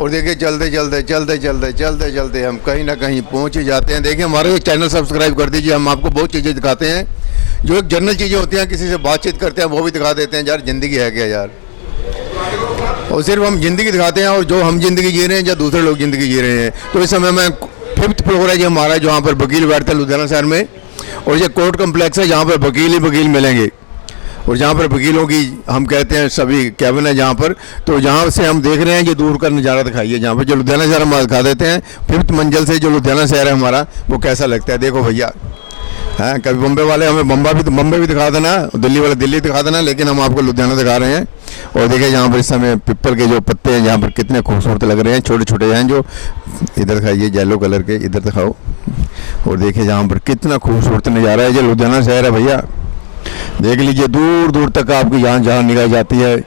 और देखिए चलते हम कहीं ना कहीं पहुंच ही जाते हैं। देखिए हमारे चैनल सब्सक्राइब कर दीजिए, हम आपको बहुत चीज़ें दिखाते हैं जो एक जनरल चीज़ें होती हैं, किसी से बातचीत करते हैं वो भी दिखा देते हैं। यार ज़िंदगी है क्या यार, और सिर्फ हम ज़िंदगी दिखाते हैं और जो हम ज़िंदगी जी रहे हैं या दूसरे लोग ज़िंदगी जी रहे हैं। तो इस समय मैं 5th फ्लोर है जो हमारा, जहाँ पर वकील बैठते हैं लुधियाना शहर में, और ये कोर्ट कम्प्लेक्स है जहाँ पर वकील ही वकील मिलेंगे, और जहाँ पर वकीलों की हम कहते हैं सभी कैबिन है जहाँ पर। तो जहाँ से हम देख रहे हैं ये दूर का नज़ारा दिखाइए, जहाँ पर जो लुधियाना शहर हम दिखा देते हैं 5th मंजिल से जो लुधियाना शहर है हमारा, वो कैसा लगता है। देखो भैया, हाँ कभी बम्बे वाले हमें बम्बे भी दिखा देना, दिल्ली वाले दिल्ली दिखा देना, लेकिन हम आपको लुधियाना दिखा रहे हैं। और देखिए यहाँ पर इस समय पिपल के जो पत्ते हैं यहाँ पर कितने खूबसूरत लग रहे हैं, छोटे छोटे हैं जो। इधर दिखाइए येलो कलर के, इधर दिखाओ। और देखिए यहाँ पर कितना खूबसूरत नज़ारा है, जो लुधियाना शहर है भैया। देख लीजिए दूर दूर तक आपकी जहाँ निगाह जाती है।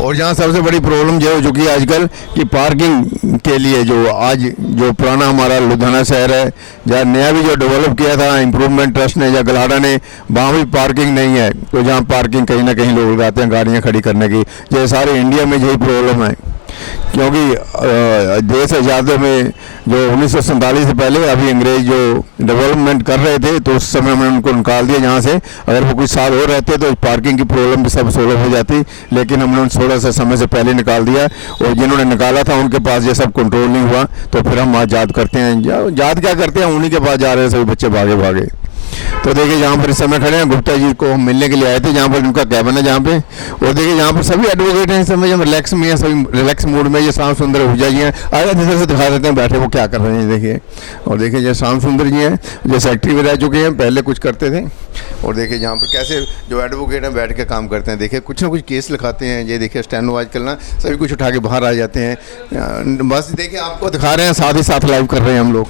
और यहाँ सबसे बड़ी प्रॉब्लम ये हो चुकी है आजकल कि पार्किंग के लिए जो पुराना हमारा लुधियाना शहर है, जहाँ नया भी जो डेवलप किया था इम्प्रूवमेंट ट्रस्ट ने या गलाडा ने, वहाँ भी पार्किंग नहीं है। तो जहाँ पार्किंग कहीं ना कहीं लोग लगाते हैं गाड़ियाँ खड़ी करने की, जो सारे इंडिया में यही प्रॉब्लम है। क्योंकि देश आज़ादी में जो 1947 से पहले अभी अंग्रेज जो डेवलपमेंट कर रहे थे, तो उस समय में उनको निकाल दिया यहाँ से। अगर वो कुछ साल और रहते तो पार्किंग की प्रॉब्लम भी सब सोल्व हो जाती, लेकिन हमने उन थोड़ा सा समय से पहले निकाल दिया। और जिन्होंने निकाला था उनके पास ये सब कंट्रोल नहीं हुआ, तो फिर हम आज याद करते हैं, याद क्या करते हैं, उन्हीं के पास जा रहे हैं सभी बच्चे भागे। तो देखिए यहाँ पर इस समय खड़े हैं, गुप्ता जी को हम मिलने के लिए आए थे, जहाँ पर उनका कैबिन है जहाँ पे। और देखिए यहाँ पर सभी एडवोकेट हैं इस समय, जब रिलैक्स में है, सभी रिलैक्स मूड में। ये श्याम सुंदर हुजा जी हैं, आगे इधर से दिखा देते हैं बैठे वो क्या कर रहे हैं, देखिए। और देखिए ये श्याम सुंदर जी हैं जो सेक्रेटरी में रह चुके हैं, पहले कुछ करते थे। और देखिए यहाँ पर कैसे जो एडवोकेट हैं बैठ के काम करते हैं। देखिए कुछ ना कुछ केस लिखाते हैं, ये देखिए स्टैंड आजकल ना सभी कुछ उठा के बाहर आ जाते हैं। बस देखिए आपको दिखा रहे हैं, साथ ही साथ लाइव कर रहे हैं हम लोग।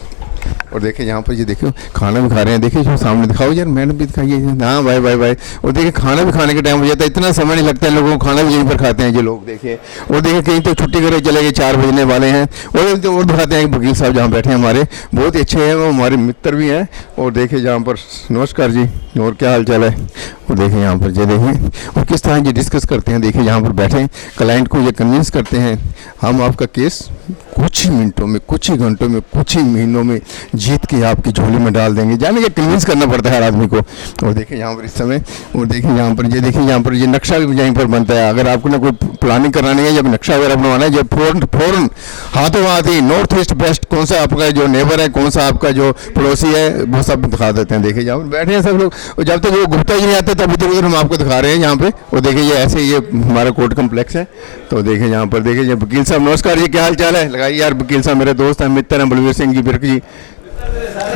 और देखिए यहाँ पर ये देखिए खाना भी खा रहे हैं, देखिए जो सामने दिखाओ यार, मैडम भी दिखाइए। हाँ भाई। और देखिए खाना भी खाने के टाइम हो जाता है, इतना समय नहीं लगता है लोगों को, खाना भी यहीं पर खाते हैं ये लोग। देखिए और देखिए कहीं तो छुट्टी करे चले गए, 4 बजने वाले हैं। और दिखाते हैं वकील साहब जहाँ बैठे हैं हमारे, बहुत ही अच्छे हैं, वो हमारे मित्र भी हैं। और देखिए यहाँ पर नमस्कार जी, और क्या हाल चाल है। और देखिए यहाँ पर ये देखें और किस तरह ये डिस्कस करते हैं। देखिए यहाँ पर बैठे क्लाइंट को ये कन्विंस करते हैं, हम आपका केस कुछ ही मिनटों में, कुछ ही घंटों में, कुछ ही महीनों में जीत के आपकी झोली में डाल देंगे। जाने ये कन्विंस करना पड़ता है हर आदमी को। और देखिए यहाँ पर इस समय, और देखिए यहाँ पर ये देखिए यहाँ पर ये नक्शा भी यहीं पर बनता है। अगर आपको ना कोई प्लानिंग करानी है, जब नक्शा वगैरह बनवाना है, जब फ़ौरन हाथों हाथ ही नॉर्थ ईस्ट वेस्ट कौन सा आपका जो नेबर है, कौन सा आपका जो पड़ोसी है, वो सब दिखा देते हैं। देखिए यहाँ पर बैठे हैं सब लोग, और जब तक वो गुप्ता जी नहीं आते तब इधर उधर हम आपको दिखा रहे हैं यहाँ पे। और देखिए ये ऐसे ये हमारा कोर्ट कम्प्लेक्स है। तो देखिए यहाँ पर देखिए वकील साहब नमस्कार जी, क्या हाल चाल है। लगाइए यार, वकील साहब मेरे दोस्त हैं, मित्र हैं, बलवीर सिंह जी बिर्क जी,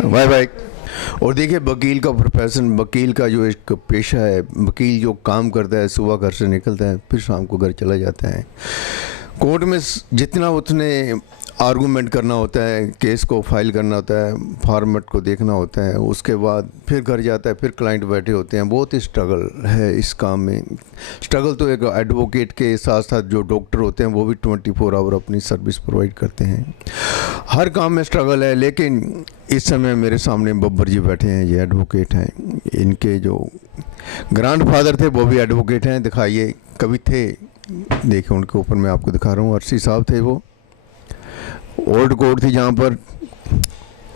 बाय। और देखिए वकील का प्रोफेशन, वकील का जो एक पेशा है, वकील जो काम करता है, सुबह घर से निकलता है फिर शाम को घर चला जाता है। कोर्ट में जितना उसने आर्गूमेंट करना होता है, केस को फाइल करना होता है, फॉर्मेट को देखना होता है, उसके बाद फिर घर जाता है, फिर क्लाइंट बैठे होते हैं। बहुत ही स्ट्रगल है इस काम में। स्ट्रगल तो एक एडवोकेट के साथ साथ जो डॉक्टर होते हैं वो भी 24 आवर अपनी सर्विस प्रोवाइड करते हैं। हर काम में स्ट्रगल है। लेकिन इस समय मेरे सामने बब्बर जी बैठे हैं, ये एडवोकेट हैं। इनके जो ग्रैंडफादर थे वो भी एडवोकेट हैं, दिखाइए कभी थे, देखिए उनके ऊपर मैं आपको दिखा रहा हूँ, अर्सी साहब थे। वो ओल्ड कोर्ट थी जहाँ पर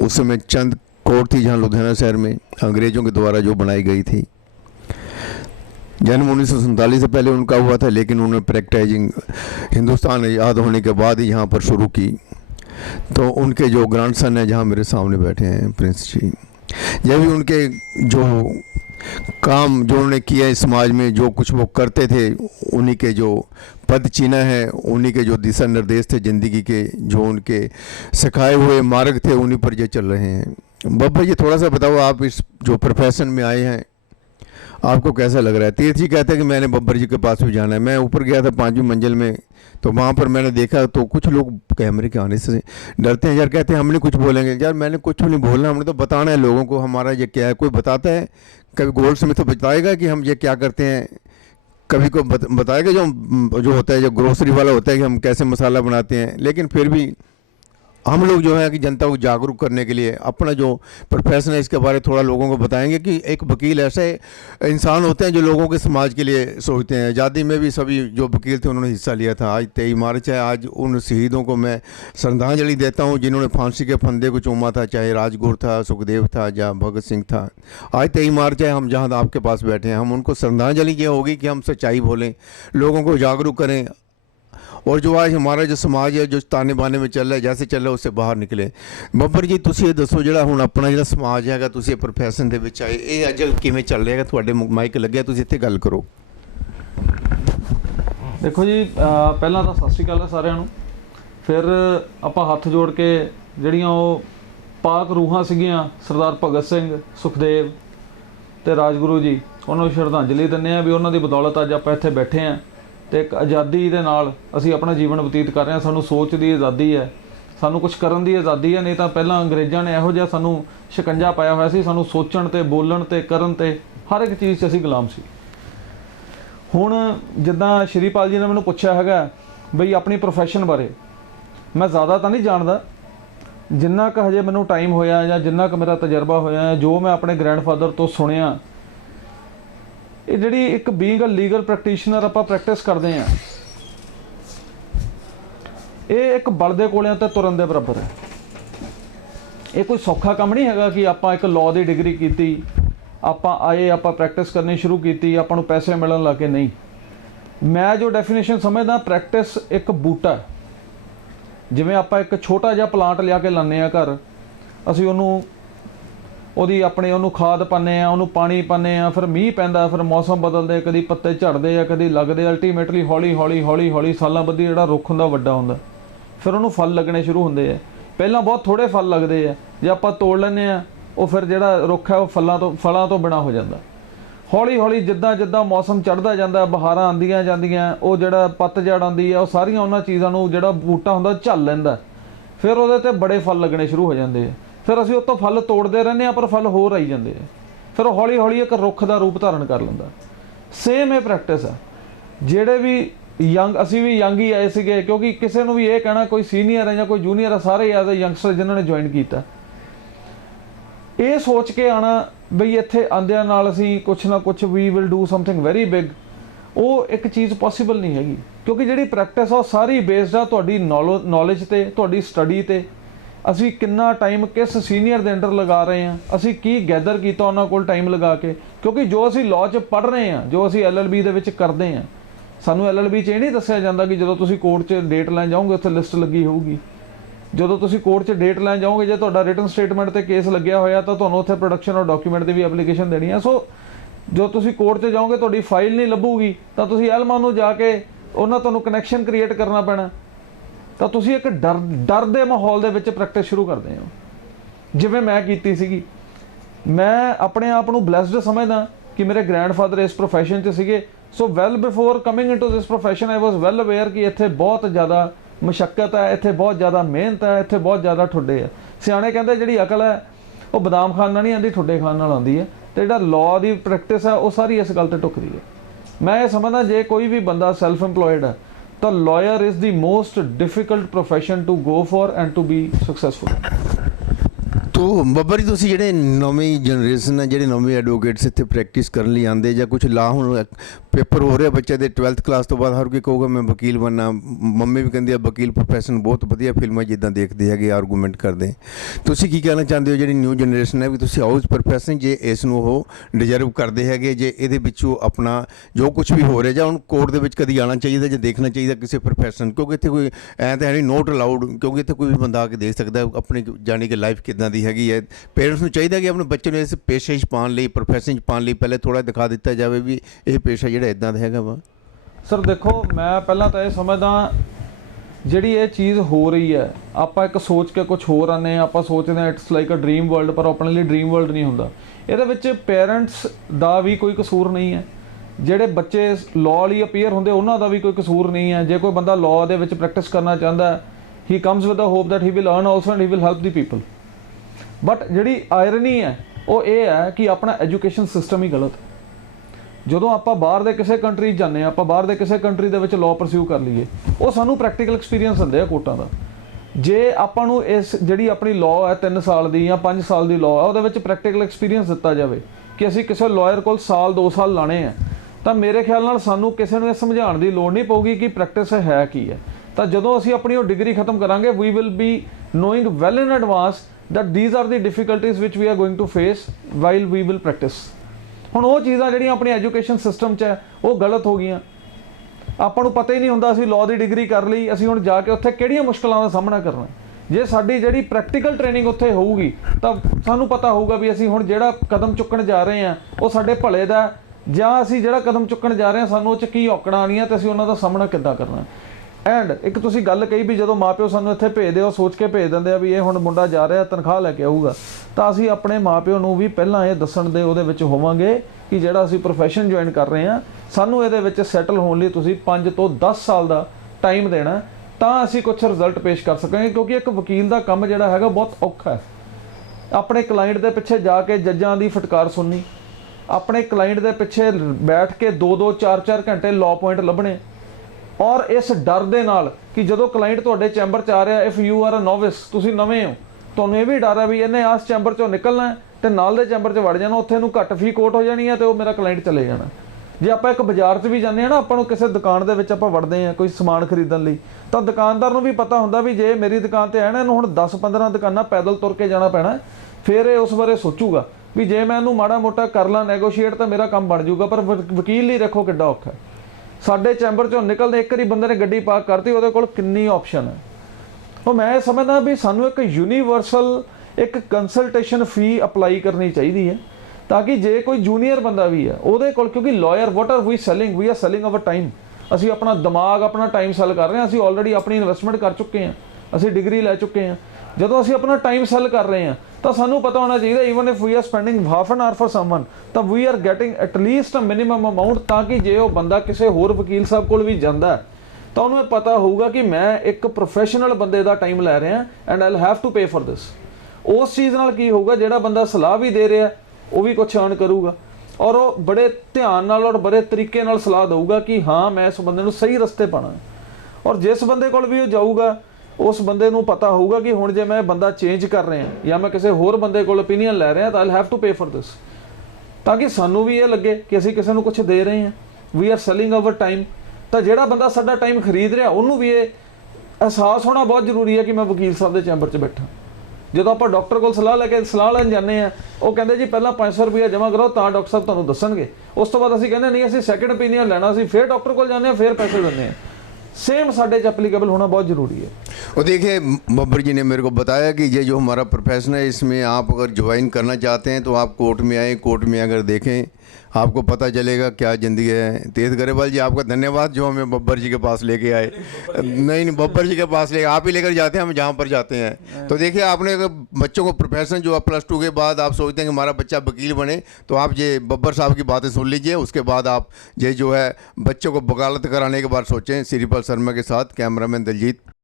उस समय चंद कोर्ट थी जहाँ लुधियाना शहर में अंग्रेज़ों के द्वारा जो बनाई गई थी। जन्म 1947 से पहले उनका हुआ था, लेकिन उन्होंने प्रैक्टिसिंग हिंदुस्तान आज़ाद होने के बाद ही यहाँ पर शुरू की। तो उनके जो ग्रैंडसन है जहाँ मेरे सामने बैठे हैं प्रिंस जी, जब भी उनके जो काम जो उन्होंने किया इस समाज में, जो कुछ वो करते थे, उन्हीं के जो पद चिन्ह है, उन्हीं के जो दिशा निर्देश थे ज़िंदगी के, जो उनके सिखाए हुए मार्ग थे, उन्हीं पर ये चल रहे हैं। बब्बर जी थोड़ा सा बताओ, आप इस जो प्रोफेशन में आए हैं आपको कैसा लग रहा है। तीर्थ जी कहते हैं कि मैंने बब्बर जी के पास भी जाना है। मैं ऊपर गया था 5वीं मंजिल में, तो वहाँ पर मैंने देखा तो कुछ लोग कैमरे के आने से डरते हैं। यार कहते हैं हमने कुछ बोलेंगे। यार मैंने कुछ नहीं बोलना, हमने तो बताना है लोगों को हमारा ये क्या है। कोई बताता है, कभी गोल्ड स्मिथ तो बताएगा कि हम ये क्या करते हैं, कभी को बताएगा जो होता है, जो ग्रोसरी वाला होता है कि हम कैसे मसाला बनाते हैं। लेकिन फिर भी हम लोग जो है कि जनता को जागरूक करने के लिए अपना जो प्रोफेशन है इसके बारे में थोड़ा लोगों को बताएंगे कि एक वकील ऐसे इंसान होते हैं जो लोगों के समाज के लिए सोचते हैं। आज़ादी में भी सभी जो वकील थे उन्होंने हिस्सा लिया था। आज 23 मार्च है, आज उन शहीदों को मैं श्रद्धांजलि देता हूं जिन्होंने फांसी के फंदे को चूमा था, चाहे राजगुरु था, सुखदेव था या भगत सिंह था। आज 23 मार्च है, हम जहाँ आपके पास बैठे हैं, हम उनको श्रद्धांजलि ये होगी कि हम सच्चाई बोलें, लोगों को जागरूक करें और जो आज हमारा जो समाज है जो ताने बाने में चल रहा है, जैसे चल रहा है उससे बाहर निकले। ਬੱਬਰ ਜੀ ਤੁਸੀਂ ਇਹ ਦੱਸੋ ਜਿਹੜਾ ਹੁਣ ਆਪਣਾ ਜਿਹੜਾ ਸਮਾਜ ਹੈਗਾ, ਤੁਸੀਂ ਇਹ ਪ੍ਰੋਫੈਸ਼ਨ ਦੇ ਵਿੱਚ ਆਏ, ਇਹ ਅੱਜ ਕਿਵੇਂ ਚੱਲ ਰਿਹਾ ਹੈਗਾ? ਤੁਹਾਡੇ ਮਾਈਕ ਲੱਗਿਆ, ਤੁਸੀਂ ਇੱਥੇ ਗੱਲ ਕਰੋ। ਦੇਖੋ ਜੀ, ਪਹਿਲਾਂ ਤਾਂ ਸਤਿ ਸ਼੍ਰੀ ਅਕਾਲ ਹੈ ਸਾਰਿਆਂ ਨੂੰ। ਫਿਰ ਆਪਾਂ ਹੱਥ ਜੋੜ ਕੇ ਜਿਹੜੀਆਂ ਉਹ ਪਾਕ ਰੂਹਾਂ ਸੀਗੀਆਂ ਸਰਦਾਰ ਭਗਤ ਸਿੰਘ, ਸੁਖਦੇਵ ਤੇ ਰਾਜਗੁਰੂ ਜੀ, ਉਹਨਾਂ ਨੂੰ ਸ਼ਰਧਾਂਜਲੀ ਦਿੰਦੇ ਹਾਂ ਵੀ ਉਹਨਾਂ ਦੀ ਬਦੌਲਤ ਅੱਜ ਆਪਾਂ ਇੱਥੇ ਬੈਠੇ ਹਾਂ ਤੇ ਇੱਕ ਆਜ਼ਾਦੀ ਦੇ ਨਾਲ ਅਸੀਂ ਆਪਣਾ ਜੀਵਨ ਬਤੀਤ ਕਰ ਰਹੇ ਹਾਂ। ਸਾਨੂੰ ਸੋਚ ਦੀ ਆਜ਼ਾਦੀ ਹੈ, ਸਾਨੂੰ ਕੁਝ ਕਰਨ ਦੀ ਆਜ਼ਾਦੀ ਹੈ। ਨਹੀਂ ਤਾਂ ਪਹਿਲਾਂ ਅੰਗਰੇਜ਼ਾਂ ਨੇ ਇਹੋ ਜਿਹਾ ਸਾਨੂੰ ਸ਼ਿਕੰਜਾ ਪਾਇਆ ਹੋਇਆ ਸੀ, ਸਾਨੂੰ ਸੋਚਣ ਤੇ ਬੋਲਣ ਤੇ ਕਰਨ ਤੇ ਹਰ ਇੱਕ ਚੀਜ਼ 'ਚ ਅਸੀਂ ਗੁਲਾਮ ਸੀ। ਹੁਣ ਜਿੱਦਾਂ ਸ਼੍ਰੀਪਾਲ ਜੀ ਨੇ ਮੈਨੂੰ ਪੁੱਛਿਆ ਹੈਗਾ ਬਈ ਆਪਣੀ ਪ੍ਰੋਫੈਸ਼ਨ ਬਾਰੇ, ਮੈਂ ਜ਼ਿਆਦਾ ਤਾਂ ਨਹੀਂ ਜਾਣਦਾ, ਜਿੰਨਾ ਕੁ ਹਜੇ ਮੈਨੂੰ ਟਾਈਮ ਹੋਇਆ ਜਾਂ ਜਿੰਨਾ ਕੁ ਮੇਰਾ ਤਜਰਬਾ ਹੋਇਆ, ਜੋ ਮੈਂ ਆਪਣੇ ਗ੍ਰੈਂਡਫਾਦਰ ਤੋਂ ਸੁਣਿਆ, ਇਹ ਜਿਹੜੀ ਇੱਕ ਬੀਇੰਗ ਅ ਲੀਗਲ ਪ੍ਰੈਕਟੀਸ਼ਨਰ ਆਪਾਂ ਪ੍ਰੈਕਟਿਸ ਕਰਦੇ ਹਾਂ, ਇਹ ਇੱਕ ਬਲਦੇ ਕੋਲਿਆਂ ਤੇ ਤੁਰਨ ਦੇ ਬਰਾਬਰ ਹੈ। ਇਹ ਕੋਈ ਸੌਖਾ ਕੰਮ ਨਹੀਂ ਹੈਗਾ ਕਿ ਆਪਾਂ ਇੱਕ ਲਾਅ ਦੀ ਡਿਗਰੀ ਕੀਤੀ, ਆਪਾਂ ਆਏ, ਆਪਾਂ ਪ੍ਰੈਕਟਿਸ ਕਰਨੀ ਸ਼ੁਰੂ ਕੀਤੀ, ਆਪਾਂ ਨੂੰ ਪੈਸੇ ਮਿਲਣ ਲੱਗੇ। ਨਹੀਂ, ਮੈਂ ਜੋ ਡੈਫੀਨੇਸ਼ਨ ਸਮਝਦਾ, ਪ੍ਰੈਕਟਿਸ ਇੱਕ ਬੂਟਾ ਹੈ। ਜਿਵੇਂ ਆਪਾਂ ਇੱਕ ਛੋਟਾ ਜਿਹਾ ਪਲਾਂਟ ਲਿਆ ਕੇ ਲਾਉਂਦੇ ਹਾਂ ਘਰ, ਅਸੀਂ ਉਹਨੂੰ ਉਹਨੂੰ ਖਾਦ ਪਾਉਂਦੇ ਹਾਂ, ਉਹਨੂੰ ਪਾਣੀ ਪਾਉਂਦੇ ਹਾਂ, ਫਿਰ ਮੀਂਹ ਪੈਂਦਾ, ਫਿਰ ਮੌਸਮ ਬਦਲਦੇ, ਕਦੀ ਪੱਤੇ ਝੜਦੇ ਆ, ਕਦੀ ਲੱਗਦੇ। ਅਲਟੀਮੇਟਲੀ ਹੌਲੀ ਹੌਲੀ ਹੌਲੀ ਹੌਲੀ ਸਾਲਾਂ ਬੱਧੀ ਜਿਹੜਾ ਰੁੱਖ ਹੁੰਦਾ ਵੱਡਾ ਹੁੰਦਾ, ਫਿਰ ਉਹਨੂੰ ਫਲ ਲੱਗਣੇ ਸ਼ੁਰੂ ਹੁੰਦੇ ਆ। ਪਹਿਲਾਂ ਬਹੁਤ ਥੋੜ੍ਹੇ ਫਲ ਲੱਗਦੇ ਆ, ਜੇ ਆਪਾਂ ਤੋੜ ਲੈਂਦੇ ਹਾਂ ਉਹ ਫਿਰ ਜਿਹੜਾ ਰੁੱਖ ਹੈ ਉਹ ਫਲਾਂ ਤੋਂ ਬਿਨਾਂ ਹੋ ਜਾਂਦਾ। ਹੌਲੀ ਹੌਲੀ ਜਿੱਦਾਂ ਜਿੱਦਾਂ ਮੌਸਮ ਚੜ੍ਹਦਾ ਜਾਂਦਾ, ਬਹਾਰਾਂ ਆਉਂਦੀਆਂ ਜਾਂਦੀਆਂ, ਉਹ ਜਿਹੜਾ ਪੱਤਝੜ ਆਉਂਦੀ ਆ, ਉਹ ਸਾਰੀਆਂ ਉਹਨਾਂ ਚੀਜ਼ਾਂ ਨੂੰ ਜਿਹੜਾ ਬੂਟਾ ਹੁੰਦਾ ਝੱਲ ਲੈਂਦਾ, ਫਿਰ ਉਹਦੇ 'ਤੇ ਬੜੇ ਫਲ ਲੱਗਣੇ ਸ਼ੁਰੂ ਹੋ ਜਾਂਦੇ ਆ। ਫਿਰ ਅਸੀਂ ਉਹ ਤੋਂ ਫਲ ਤੋੜਦੇ ਰਹਿੰਦੇ ਹਾਂ, ਪਰ ਫਲ ਹੋਰ ਆਈ ਜਾਂਦੇ ਆ, ਫਿਰ ਉਹ ਹੌਲੀ ਹੌਲੀ ਇੱਕ ਰੁੱਖ ਦਾ ਰੂਪ ਧਾਰਨ ਕਰ ਲੈਂਦਾ। ਸੇਮ ਇਹ ਪ੍ਰੈਕਟਿਸ ਹੈ। ਜਿਹੜੇ ਵੀ ਅਸੀਂ ਵੀ ਯੰਗ ਹੀ ਆਏ ਸੀਗੇ, ਕਿਉਂਕਿ ਕਿਸੇ ਨੂੰ ਵੀ ਇਹ ਕਹਿਣਾ ਕੋਈ ਸੀਨੀਅਰ ਹੈ ਜਾਂ ਕੋਈ ਜੂਨੀਅਰ ਹੈ, ਸਾਰੇ ਐਜ਼ ਅ ਯੰਗਸਟਰ ਜਿਨ੍ਹਾਂ ਨੇ ਜੁਆਇਨ ਕੀਤਾ, ਇਹ ਸੋਚ ਕੇ ਆਉਣਾ ਬਈ ਇੱਥੇ ਆਉਂਦਿਆਂ ਨਾਲ ਅਸੀਂ ਕੁਛ ਨਾ ਕੁਛ we will do something very big, ਉਹ ਇੱਕ ਚੀਜ਼ ਪੋਸੀਬਲ ਨਹੀਂ ਹੈਗੀ। ਕਿਉਂਕਿ ਜਿਹੜੀ ਪ੍ਰੈਕਟਿਸ ਆ ਉਹ ਸਾਰੀ ਬੇਸਡ ਆ ਤੁਹਾਡੀ ਨੌਲੇਜ 'ਤੇ, ਤੁਹਾਡੀ ਸਟੱਡੀ 'ਤੇ। ਅਸੀਂ ਕਿੰਨਾ ਟਾਈਮ ਕਿਸ ਸੀਨੀਅਰ ਦੇ ਅੰਡਰ ਲਗਾ ਰਹੇ ਹਾਂ, ਅਸੀਂ ਕੀ ਗੈਦਰ ਕੀਤਾ ਉਹਨਾਂ ਕੋਲ ਟਾਈਮ ਲਗਾ ਕੇ। ਕਿਉਂਕਿ ਜੋ ਅਸੀਂ ਲਾਅ 'ਚ ਪੜ੍ਹ ਰਹੇ ਹਾਂ, ਜੋ ਅਸੀਂ LLB ਦੇ ਵਿੱਚ ਕਰਦੇ ਹਾਂ, ਸਾਨੂੰ LLB 'ਚ ਇਹ ਨਹੀਂ ਦੱਸਿਆ ਜਾਂਦਾ ਕਿ ਜਦੋਂ ਤੁਸੀਂ ਕੋਰਟ 'ਚ ਡੇਟ ਲੈਣ ਜਾਓਗੇ ਉੱਥੇ ਲਿਸਟ ਲੱਗੀ ਹੋਊਗੀ। ਜਦੋਂ ਤੁਸੀਂ ਕੋਰਟ 'ਚ ਡੇਟ ਲੈਣ ਜਾਓਗੇ, ਜੇ ਤੁਹਾਡਾ ਰਿਟਨ ਸਟੇਟਮੈਂਟ 'ਤੇ ਕੇਸ ਲੱਗਿਆ ਹੋਇਆ ਤਾਂ ਤੁਹਾਨੂੰ ਉੱਥੇ ਪ੍ਰੋਡਕਸ਼ਨ ਔਰ ਡਾਕੂਮੈਂਟ ਦੀ ਵੀ ਐਪਲੀਕੇਸ਼ਨ ਦੇਣੀ ਹੈ। ਸੋ ਜੋ ਤੁਸੀਂ ਕੋਰਟ 'ਚ ਜਾਓਗੇ ਤੁਹਾਡੀ ਫਾਈਲ ਨਹੀਂ ਲੱਭੂਗੀ, ਤਾਂ ਤੁਸੀਂ ਐਲਮਾ ਨੂੰ ਜਾ ਕੇ ਉਹਨਾਂ ਤੁਹਾਨੂੰ ਕਨੈਕਸ਼ਨ ਕ੍ਰੀਏਟ ਕਰਨਾ ਪੈਣਾ। ਤਾਂ ਤੁਸੀਂ ਇੱਕ ਡਰ ਦੇ ਮਾਹੌਲ ਦੇ ਵਿੱਚ ਪ੍ਰੈਕਟਿਸ ਸ਼ੁਰੂ ਕਰਦੇ ਹੋ, ਜਿਵੇਂ ਮੈਂ ਕੀਤੀ ਸੀਗੀ। ਮੈਂ ਆਪਣੇ ਆਪ ਨੂੰ ਬਲੈਸਡ ਸਮਝਦਾ ਕਿ ਮੇਰੇ ਗ੍ਰੈਂਡਫਾਦਰ ਇਸ ਪ੍ਰੋਫੈਸ਼ਨ 'ਚ ਸੀਗੇ। So well before coming into this profession I was well aware ਕਿ ਇੱਥੇ ਬਹੁਤ ਜ਼ਿਆਦਾ ਮੁਸ਼ੱਕਤ ਹੈ, ਇੱਥੇ ਬਹੁਤ ਜ਼ਿਆਦਾ ਮਿਹਨਤ ਹੈ, ਇੱਥੇ ਬਹੁਤ ਜ਼ਿਆਦਾ ਠੁੱਡੇ ਹੈ। ਸਿਆਣੇ ਕਹਿੰਦੇ ਜਿਹੜੀ ਅਕਲ ਹੈ ਉਹ ਬਦਾਮ ਖਾਣ ਨਾਲ ਨਹੀਂ ਆਉਂਦੀ, ਠੁੱਡੇ ਖਾਣ ਨਾਲ ਆਉਂਦੀ ਹੈ। ਅਤੇ ਜਿਹੜਾ ਲਾਅ ਦੀ ਪ੍ਰੈਕਟਿਸ ਹੈ ਉਹ ਸਾਰੀ ਇਸ ਗੱਲ 'ਤੇ ਢੁੱਕਦੀ ਹੈ। ਮੈਂ ਇਹ ਸਮਝਦਾ ਜੇ ਕੋਈ ਵੀ ਬੰਦਾ ਸੈਲਫ ਇੰਪਲੋਇਡ ਹੈ ਤਾਂ lawyer is the most difficult profession to go for and to be successful. ਤੋ ਬੱਬਰ ਜੀ, ਤੁਸੀਂ ਜਿਹੜੇ ਨਵੀਂ ਜਨਰੇਸ਼ਨ ਹੈ, ਜਿਹੜੇ ਨਵੇਂ ਐਡਵੋਕੇਟਸ ਇੱਥੇ ਪ੍ਰੈਕਟਿਸ ਕਰਨ ਲਈ ਆਉਂਦੇ, ਜਾਂ ਕੁਝ ਲਾ ਹੁਣ ਪੇਪਰ ਹੋ ਰਿਹਾ ਬੱਚੇ ਦੇ 12th ਕਲਾਸ ਤੋਂ ਬਾਅਦ, ਹਰ ਕੋਈ ਕਹੂਗਾ ਮੈਂ ਵਕੀਲ ਬਣਨਾ। ਮੰਮੀ ਵੀ ਕਹਿੰਦੀ ਆ ਵਕੀਲ ਪ੍ਰੋਫੈਸ਼ਨ ਬਹੁਤ ਵਧੀਆ, ਫਿਲਮਾਂ ਜਿੱਦਾਂ ਦੇਖਦੇ ਹੈਗੇ ਆਰਗੂਮੈਂਟ ਕਰਦੇ। ਤੁਸੀਂ ਕੀ ਕਹਿਣਾ ਚਾਹੁੰਦੇ ਹੋ ਜਿਹੜੀ ਨਿਊ ਜਨਰੇਸ਼ਨ ਹੈ ਵੀ ਤੁਸੀਂ ਆਓ ਇਸ ਪ੍ਰੋਫੈਸ਼ਨ, ਜੇ ਇਸ ਨੂੰ ਉਹ ਡਿਜ਼ਰਵ ਕਰਦੇ ਹੈਗੇ, ਜੇ ਇਹਦੇ ਵਿੱਚੋਂ ਆਪਣਾ ਜੋ ਕੁਝ ਵੀ ਹੋ ਰਿਹਾ, ਜਾਂ ਹੁਣ ਕੋਰਟ ਦੇ ਵਿੱਚ ਕਦੀ ਆਉਣਾ ਚਾਹੀਦਾ ਜਾਂ ਦੇਖਣਾ ਚਾਹੀਦਾ ਕਿਸੇ ਪ੍ਰੋਫੈਸ਼ਨ, ਕਿਉਂਕਿ ਇੱਥੇ ਕੋਈ ਐਂ ਤਾਂ ਹੈ ਨਹੀਂ ਨੋਟ ਅਲਾਊਡ, ਕਿਉਂਕਿ ਇੱਥੇ ਕੋਈ ਵੀ ਬੰਦਾ ਆ ਕੇ ਦੇਖ ਸਕਦਾ ਆਪਣੀ ਜਾਣੀ ਕਿ ਲਾਈਫ ਕਿੱਦਾਂ ਦੀ ਹੈਗੀ ਹੈ। ਪੇਰੈਂਟਸ ਨੂੰ ਚਾਹੀਦਾ ਕਿ ਆਪਣੇ ਬੱਚੇ ਨੂੰ ਇਸ ਪੇਸ਼ੇ 'ਚ ਪਾਉਣ ਲਈ, ਪ੍ਰੋਫੈਸ਼ਨ 'ਚ ਪਾਉਣ ਲਈ ਪਹਿਲੇ ਥੋੜ੍ਹਾ ਦਿਖਾ ਦਿੱਤਾ ਜਾਵੇ ਵੀ ਇਹ ਪੇਸ਼ਾ ਜਿਹੜਾ ਇੱਦਾਂ ਦਾ ਹੈਗਾ ਵਾ। ਸਰ ਦੇਖੋ, ਮੈਂ ਪਹਿਲਾਂ ਤਾਂ ਇਹ ਸਮਝਦਾ ਜਿਹੜੀ ਇਹ ਚੀਜ਼ ਹੋ ਰਹੀ ਹੈ, ਆਪਾਂ ਇੱਕ ਸੋਚ ਕੇ ਕੁਝ ਹੋਰ ਆਉਂਦੇ ਹਾਂ, ਆਪਾਂ ਸੋਚਦੇ ਹਾਂ it's like a dream world, ਪਰ ਆਪਣੇ ਲਈ ਡਰੀਮ ਵਰਲਡ ਨਹੀਂ ਹੁੰਦਾ। ਇਹਦੇ ਵਿੱਚ ਪੇਰੈਂਟਸ ਦਾ ਵੀ ਕੋਈ ਕਸੂਰ ਨਹੀਂ ਹੈ, ਜਿਹੜੇ ਬੱਚੇ ਲਾਅ ਲਈ ਅਪੀਅਰ ਹੁੰਦੇ ਉਹਨਾਂ ਦਾ ਵੀ ਕੋਈ ਕਸੂਰ ਨਹੀਂ ਹੈ। ਜੇ ਕੋਈ ਬੰਦਾ ਲਾਅ ਦੇ ਵਿੱਚ ਪ੍ਰੈਕਟਿਸ ਕਰਨਾ ਚਾਹੁੰਦਾ, he comes with a hope that he will earn also and he will help the people. But ਜਿਹੜੀ ਆਇਰਨੀ ਹੈ ਉਹ ਇਹ ਹੈ ਕਿ ਆਪਣਾ ਐਜੂਕੇਸ਼ਨ ਸਿਸਟਮ ਹੀ ਗਲਤ। ਜਦੋਂ ਆਪਾਂ ਬਾਹਰ ਦੇ ਕਿਸੇ ਕੰਟਰੀ ਜਾਂਦੇ ਹਾਂ, ਆਪਾਂ ਬਾਹਰ ਦੇ ਕਿਸੇ ਕੰਟਰੀ ਦੇ ਵਿੱਚ ਲਾਅ ਪਰਸਿਊ ਕਰ ਲਈਏ, ਉਹ ਸਾਨੂੰ ਪ੍ਰੈਕਟੀਕਲ ਐਕਸਪੀਰੀਅੰਸ ਦਿੰਦੇ ਆ ਕੋਰਟਾਂ ਦਾ। ਜੇ ਆਪਾਂ ਨੂੰ ਇਸ ਜਿਹੜੀ ਆਪਣੀ ਲਾਅ ਹੈ 3 ਸਾਲ ਦੀ ਜਾਂ 5 ਸਾਲ ਦੀ ਲਾਅ ਹੈ ਉਹਦੇ ਵਿੱਚ ਪ੍ਰੈਕਟੀਕਲ ਐਕਸਪੀਰੀਅੰਸ ਦਿੱਤਾ ਜਾਵੇ ਕਿ ਅਸੀਂ ਕਿਸੇ ਲਾਇਰ ਕੋਲ ਸਾਲ 2 ਸਾਲ ਲਾਣੇ ਆ, ਤਾਂ ਮੇਰੇ ਖਿਆਲ ਨਾਲ ਸਾਨੂੰ ਕਿਸੇ ਨੂੰ ਇਹ ਸਮਝਾਉਣ ਦੀ ਲੋੜ ਨਹੀਂ ਪਊਗੀ ਕਿ ਪ੍ਰੈਕਟਿਸ ਹੈ ਕੀ ਹੈ। ਤਾਂ ਜਦੋਂ ਅਸੀਂ ਆਪਣੀ ਉਹ ਡਿਗਰੀ ਖਤਮ ਕਰਾਂਗੇ we will be knowing well in advance that these are the difficulties which we are going to face while we will practice। ਹੁਣ ਉਹ ਚੀਜ਼ਾਂ ਜਿਹੜੀਆਂ ਆਪਣੀ ਐਜੂਕੇਸ਼ਨ ਸਿਸਟਮ 'ਚ ਹੈ ਉਹ ਗਲਤ ਹੋ ਗਈਆਂ। ਆਪਾਂ ਨੂੰ ਪਤਾ ਹੀ ਨਹੀਂ ਹੁੰਦਾ ਅਸੀਂ ਲਾਅ ਦੀ ਡਿਗਰੀ ਕਰ ਲਈ, ਅਸੀਂ ਹੁਣ ਜਾ ਕੇ ਉੱਥੇ ਕਿਹੜੀਆਂ ਮੁਸ਼ਕਲਾਂ ਦਾ ਸਾਹਮਣਾ ਕਰਨਾ। ਜੇ ਸਾਡੀ ਜਿਹੜੀ ਪ੍ਰੈਕਟੀਕਲ ਟ੍ਰੇਨਿੰਗ ਉੱਥੇ ਹੋਊਗੀ ਤਾਂ ਸਾਨੂੰ ਪਤਾ ਹੋਊਗਾ ਵੀ ਅਸੀਂ ਹੁਣ ਜਿਹੜਾ ਕਦਮ ਚੁੱਕਣ ਜਾ ਰਹੇ ਹਾਂ ਉਹ ਸਾਡੇ ਭਲੇ ਦਾ, ਜਾਂ ਅਸੀਂ ਜਿਹੜਾ ਕਦਮ ਚੁੱਕਣ ਜਾ ਰਹੇ ਹਾਂ ਸਾਨੂੰ ਉਹ 'ਚ ਕੀ ਔਕੜਾਂ ਆਉਣੀਆਂ ਤੇ ਅਸੀਂ ਉਹਨਾਂ ਦਾ ਸਾਹਮਣਾ ਕਿੱਦਾਂ ਕਰਨਾ। ਐਂਡ ਇੱਕ ਤੁਸੀਂ ਗੱਲ ਕਹੀ ਵੀ ਜਦੋਂ ਮਾਪਿਓ ਸਾਨੂੰ ਇੱਥੇ ਭੇਜਦੇ ਉਹ ਸੋਚ ਕੇ ਭੇਜ ਦਿੰਦੇ ਆ ਵੀ ਇਹ ਹੁਣ ਮੁੰਡਾ ਜਾ ਰਿਹਾ ਤਨਖਾਹ ਲੈ ਕੇ ਆਊਗਾ, ਤਾਂ ਅਸੀਂ ਆਪਣੇ ਮਾਪਿਓ ਨੂੰ ਵੀ ਪਹਿਲਾਂ ਇਹ ਦੱਸਣ ਦੇ ਉਹਦੇ ਵਿੱਚ ਹੋਵਾਂਗੇ ਕਿ ਜਿਹੜਾ ਅਸੀਂ ਪ੍ਰੋਫੈਸ਼ਨ ਜੁਆਇਨ ਕਰ ਰਹੇ ਹਾਂ ਸਾਨੂੰ ਇਹਦੇ ਵਿੱਚ ਸੈਟਲ ਹੋਣ ਲਈ ਤੁਸੀਂ 5 ਤੋਂ 10 ਸਾਲ ਦਾ ਟਾਈਮ ਦੇਣਾ, ਤਾਂ ਅਸੀਂ ਕੁਝ ਰਿਜ਼ਲਟ ਪੇਸ਼ ਕਰ ਸਕਾਂਗੇ। ਕਿਉਂਕਿ ਇੱਕ ਵਕੀਲ ਦਾ ਕੰਮ ਜਿਹੜਾ ਹੈਗਾ ਬਹੁਤ ਔਖਾ ਹੈ। ਆਪਣੇ ਕਲਾਇੰਟ ਦੇ ਪਿੱਛੇ ਜਾ ਕੇ ਜੱਜਾਂ ਦੀ ਫਟਕਾਰ ਸੁਣਨੀ, ਆਪਣੇ ਕਲਾਇੰਟ ਦੇ ਪਿੱਛੇ ਬੈਠ ਕੇ 2-2 4-4 ਘੰਟੇ ਲਾਅ ਪੁਆਇੰਟ ਲੱਭਣੇ, ਔਰ ਇਸ ਡਰ ਦੇ ਨਾਲ ਕਿ ਜਦੋਂ ਕਲਾਇੰਟ ਤੁਹਾਡੇ ਚੈਂਬਰ 'ਚ ਆ ਰਿਹਾ, ਇਫ ਯੂ ਆਰ ਅ ਨੋਵਿਸ, ਤੁਸੀਂ ਨਵੇਂ ਹੋ, ਤੁਹਾਨੂੰ ਇਹ ਵੀ ਡਰ ਹੈ ਵੀ ਇਹਨੇ ਆਸ ਚੈਂਬਰ 'ਚੋਂ ਨਿਕਲਣਾ ਤੇ ਨਾਲ ਦੇ ਚੈਂਬਰ 'ਚ ਵੜ ਜਾਣਾ, ਉੱਥੇ ਇਹਨੂੰ ਘੱਟ ਫੀ ਕੋਟ ਹੋ ਜਾਣੀ ਹੈ ਤੇ ਉਹ ਮੇਰਾ ਕਲਾਇੰਟ ਚਲੇ ਜਾਣਾ। ਜੇ ਆਪਾਂ ਇੱਕ ਬਾਜ਼ਾਰ 'ਚ ਵੀ ਜਾਂਦੇ ਹਾਂ ਨਾ, ਆਪਾਂ ਨੂੰ ਕਿਸੇ ਦੁਕਾਨ ਦੇ ਵਿੱਚ ਆਪਾਂ ਵੜਦੇ ਹਾਂ ਕੋਈ ਸਮਾਨ ਖਰੀਦਣ ਲਈ, ਤਾਂ ਦੁਕਾਨਦਾਰ ਨੂੰ ਵੀ ਪਤਾ ਹੁੰਦਾ ਵੀ ਜੇ ਮੇਰੀ ਦੁਕਾਨ ਤੇ ਆਣਾ ਇਹਨੂੰ ਹੁਣ 10-15 ਦੁਕਾਨਾਂ ਪੈਦਲ ਤੁਰ ਕੇ ਜਾਣਾ ਪੈਣਾ, ਫਿਰ ਇਹ ਉਸ ਬਾਰੇ ਸੋਚੂਗਾ ਵੀ ਜੇ ਮੈਂ ਇਹਨੂੰ ਮਾੜਾ ਮੋਟਾ ਕਰ ਲਾਂ ਨੈਗੋਸ਼ੀਏਟ ਤਾਂ ਮੇਰਾ ਕੰਮ ਬਣ ਜਾਊਗਾ। ਪਰ ਵਕੀਲ ਲਈ ਦੇਖੋ ਕਿੱਡਾ ਔਖਾ। ਸਾਡੇ ਚੈਂਬਰ 'ਚੋਂ ਨਿਕਲਦੇ ਇੱਕ ਵਾਰੀ ਬੰਦੇ ਨੇ ਗੱਡੀ ਪਾਰਕ ਕਰਤੀ, ਉਹਦੇ ਕੋਲ ਕਿੰਨੀ ਆਪਸ਼ਨ ਹੈ। ਉਹ ਮੈਂ ਇਹ ਸਮਝਦਾ ਵੀ ਸਾਨੂੰ ਇੱਕ ਯੂਨੀਵਰਸਲ ਇੱਕ ਕੰਸਲਟੇਸ਼ਨ ਫੀ ਅਪਲਾਈ ਕਰਨੀ ਚਾਹੀਦੀ ਹੈ, ਤਾਂ ਕਿ ਜੇ ਕੋਈ ਜੂਨੀਅਰ ਬੰਦਾ ਵੀ ਹੈ ਉਹਦੇ ਕੋਲ, ਕਿਉਂਕਿ liar what are we selling, we are selling our time. ਅਸੀਂ ਆਪਣਾ ਦਿਮਾਗ ਆਪਣਾ ਟਾਈਮ ਸੈਲ ਕਰ ਰਹੇ ਹਾਂ, ਅਸੀਂ ਆਲਰੇਡੀ ਆਪਣੀ ਇਨਵੈਸਟਮੈਂਟ ਕਰ ਚੁੱਕੇ ਹਾਂ, ਅਸੀਂ ਡਿਗਰੀ ਲੈ ਚੁੱਕੇ ਹਾਂ। ਜਦੋਂ ਅਸੀਂ ਆਪਣਾ ਟਾਈਮ ਸੈਲ ਕਰ ਰਹੇ ਹਾਂ ਤਾਂ ਸਾਨੂੰ ਪਤਾ ਹੋਣਾ ਚਾਹੀਦਾ even if we are spending half an hour for someone ਤਾਂ we are getting at least a minimum amount, ਤਾਂ ਕਿ ਜੇ ਉਹ ਬੰਦਾ ਕਿਸੇ ਹੋਰ ਵਕੀਲ ਸਾਹਿਬ ਕੋਲ ਵੀ ਜਾਂਦਾ ਤਾਂ ਉਹਨੂੰ ਇਹ ਪਤਾ ਹੋਊਗਾ ਕਿ ਮੈਂ ਇੱਕ ਪ੍ਰੋਫੈਸ਼ਨਲ ਬੰਦੇ ਦਾ ਟਾਈਮ ਲੈ ਰਿਹਾ and I will have to pay for this. ਉਸ ਚੀਜ਼ ਨਾਲ ਕੀ ਹੋਊਗਾ, ਜਿਹੜਾ ਬੰਦਾ ਸਲਾਹ ਵੀ ਦੇ ਰਿਹਾ ਉਹ ਵੀ ਕੁਛ ਅਰਨ ਕਰੂਗਾ, ਔਰ ਉਹ ਬੜੇ ਧਿਆਨ ਨਾਲ ਔਰ ਬੜੇ ਤਰੀਕੇ ਨਾਲ ਸਲਾਹ ਦੇਊਗਾ ਕਿ ਹਾਂ ਮੈਂ ਇਸ ਬੰਦੇ ਨੂੰ ਸਹੀ ਰਸਤੇ ਪਾਣਾ। ਔਰ ਜਿਸ ਬੰਦੇ ਕੋਲ ਵੀ ਉਹ ਜਾਊਗਾ ਉਸ ਬੰਦੇ ਨੂੰ ਪਤਾ ਹੋਊਗਾ ਕਿ ਹੁਣ ਜੇ ਮੈਂ ਬੰਦਾ ਚੇਂਜ ਕਰ ਰਿਹਾ ਜਾਂ ਮੈਂ ਕਿਸੇ ਹੋਰ ਬੰਦੇ ਕੋਲ ਓਪੀਨੀਅਨ ਲੈ ਰਿਹਾ ਤਾਂ I have to pay for this, ਤਾਂ ਕਿ ਸਾਨੂੰ ਵੀ ਇਹ ਲੱਗੇ ਕਿ ਅਸੀਂ ਕਿਸੇ ਨੂੰ ਕੁਝ ਦੇ ਰਹੇ ਹਾਂ, we are selling our time. ਤਾਂ ਜਿਹੜਾ ਬੰਦਾ ਸਾਡਾ ਟਾਈਮ ਖਰੀਦ ਰਿਹਾ ਉਹਨੂੰ ਵੀ ਇਹ ਅਹਿਸਾਸ ਹੋਣਾ ਬਹੁਤ ਜ਼ਰੂਰੀ ਹੈ ਕਿ ਮੈਂ ਵਕੀਲ ਸਾਹਿਬ ਦੇ ਚੈਂਬਰ 'ਚ ਬੈਠਾ। ਜਦੋਂ ਆਪਾਂ ਡਾਕਟਰ ਕੋਲ ਸਲਾਹ ਲੈ ਕੇ ਸਲਾਹ ਲੈਣ ਜਾਂਦੇ ਹਾਂ, ਉਹ ਕਹਿੰਦੇ ਜੀ ਪਹਿਲਾਂ 500 ਰੁਪਇਆ ਜਮ੍ਹਾਂ ਕਰੋ ਤਾਂ ਡਾਕਟਰ ਸਾਹਿਬ ਤੁਹਾਨੂੰ ਦੱਸਣਗੇ। ਉਸ ਤੋਂ ਬਾਅਦ ਅਸੀਂ ਕਹਿੰਦੇ ਨਹੀਂ ਅਸੀਂ ਸੈਕਿੰਡ ਓਪੀਨੀਅਨ ਲੈਣਾ, ਅਸੀਂ ਫਿਰ ਡਾਕਟਰ ਕੋਲ ਜਾਂਦੇ ਹਾਂ, ਫਿਰ ਪੈਸੇ ਦਿੰਦੇ ਹਾਂ। सेम साढ़े च एप्लीकेबल होना बहुत ज़रूरी है। और देखिए बब्बर जी ने मेरे को बताया कि ये जो हमारा प्रोफेशन है इसमें आप अगर ज्वाइन करना चाहते हैं तो आप कोर्ट में आए, कोर्ट में अगर देखें आपको पता चलेगा क्या ज़िंदगी है। तेज गरेवाल जी आपका धन्यवाद जो हमें बब्बर जी के पास लेके आए। नहीं बब्बर जी के पास ले आप ही लेकर जाते हैं, हम जहाँ पर जाते हैं। तो देखिए आपने अगर बच्चों को प्रोफेशन जो +2 के बाद आप सोचते हैं कि हमारा बच्चा वकील बने, तो आप ये बब्बर साहब की बातें सुन लीजिए, उसके बाद आप ये जो है बच्चों को वकालत कराने के बाद सोचें। श्रीपाल शर्मा के साथ कैमरामैन दलजीत।